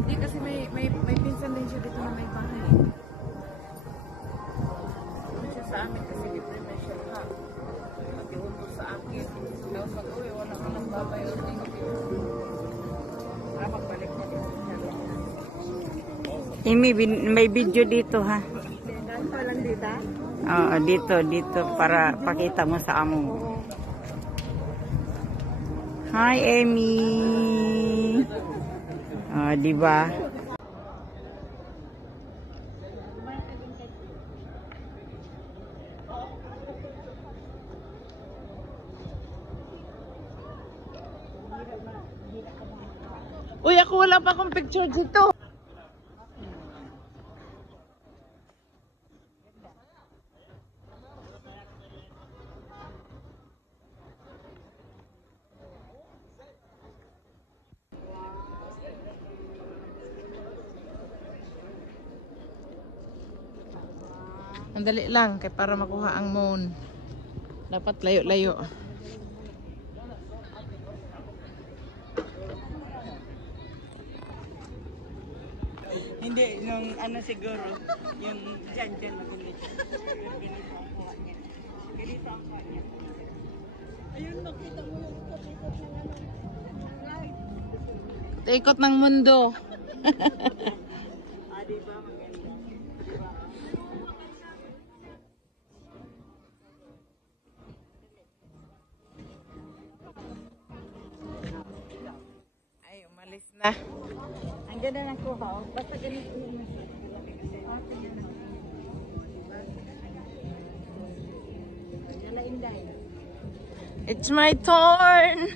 Hindi kasi may pinsan din siya dito na may bahay. Doon siya sa amin kasi libre na siya ha. Mag-iupo sa akin. Tapos pag-uwi, wala ka nang babayo. Thank you. Para magbalik na dito siya. May video dito ha. Ganito lang dito? Oo, dito para pakita mo sa amo. Hi, Amy. Oh, di ba? Uy, ako wala pa akong picture dito. Andali lang kay para makuha ang moon. Dapat layo-layo. Hindi, yung ano siguro, yung dyan na ganito. Ganito ang kuha niya. Ganito ang kuha niya. Ayun, nakita mo yung ikot-ikot ng ano. Ikot ng mundo. Ah, diba? Maganda. Diba? Ay, umalis na. Ang ganda ng kuha. Basta ganito yun. It's my turn.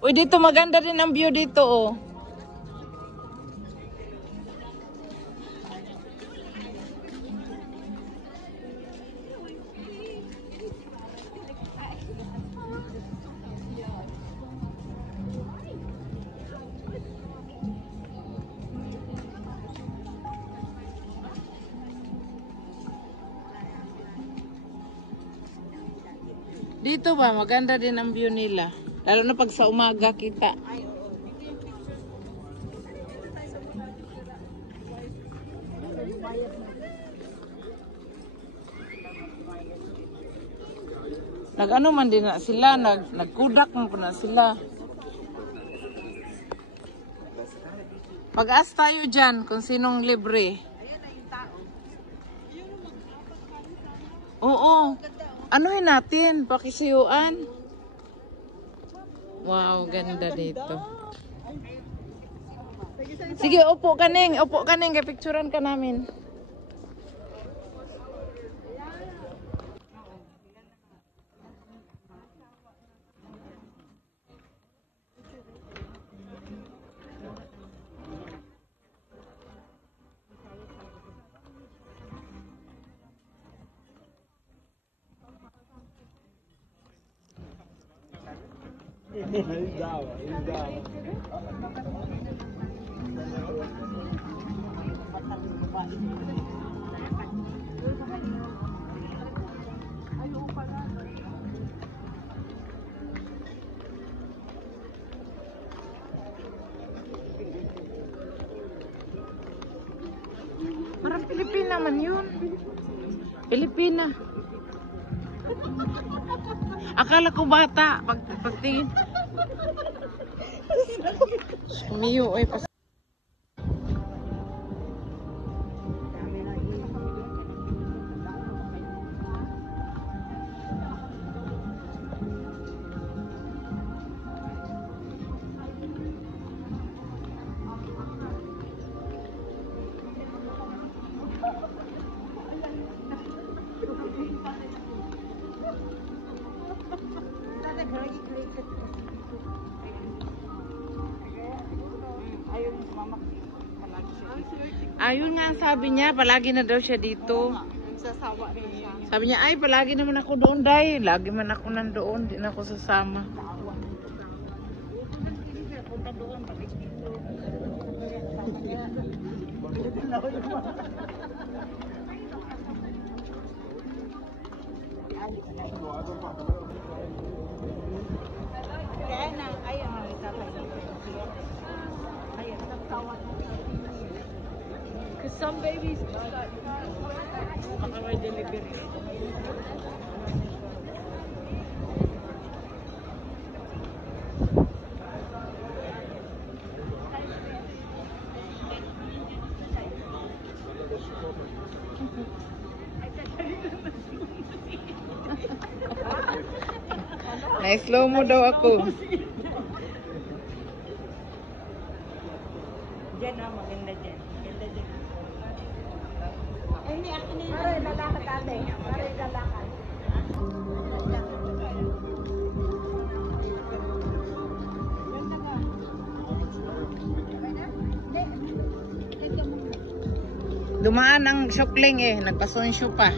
Uy, dito maganda din ang view dito, oh. Dito ba, maganda din ang view nila. Lalo na pag sa umaga kita. Nag-ano man din na sila, nagkudak man na sila. Pag-ask tayo dyan kung sinong libre. Oo. Anuhin natin, pakisiyuan. Wow, ganda dito. Sige, upo ka ning, kay picturean ka namin. Parang Pilipina man yun. Pilipina. Akala ko bata. Pagtingin. Sumiyo ay pas. Ayun nga ang sabi niya, palagi na daw siya dito. sawa rin siya. Sabi niya, ay, palagi naman ako doon, Day. Lagi man ako nandoon, di na ako sasama. Punta doon, balik dito. Kaya na, ayaw na ayaw, nagtawa na. Because some babies, baka may delivery. Na-slow mo daw ako. Diyan na, maganda dyan. Maganda dyan. Ay, hindi, akin na yun. Para lalakad ate. Para lalakad. Dumaan ang Shokling eh, nagpasonsyo pa.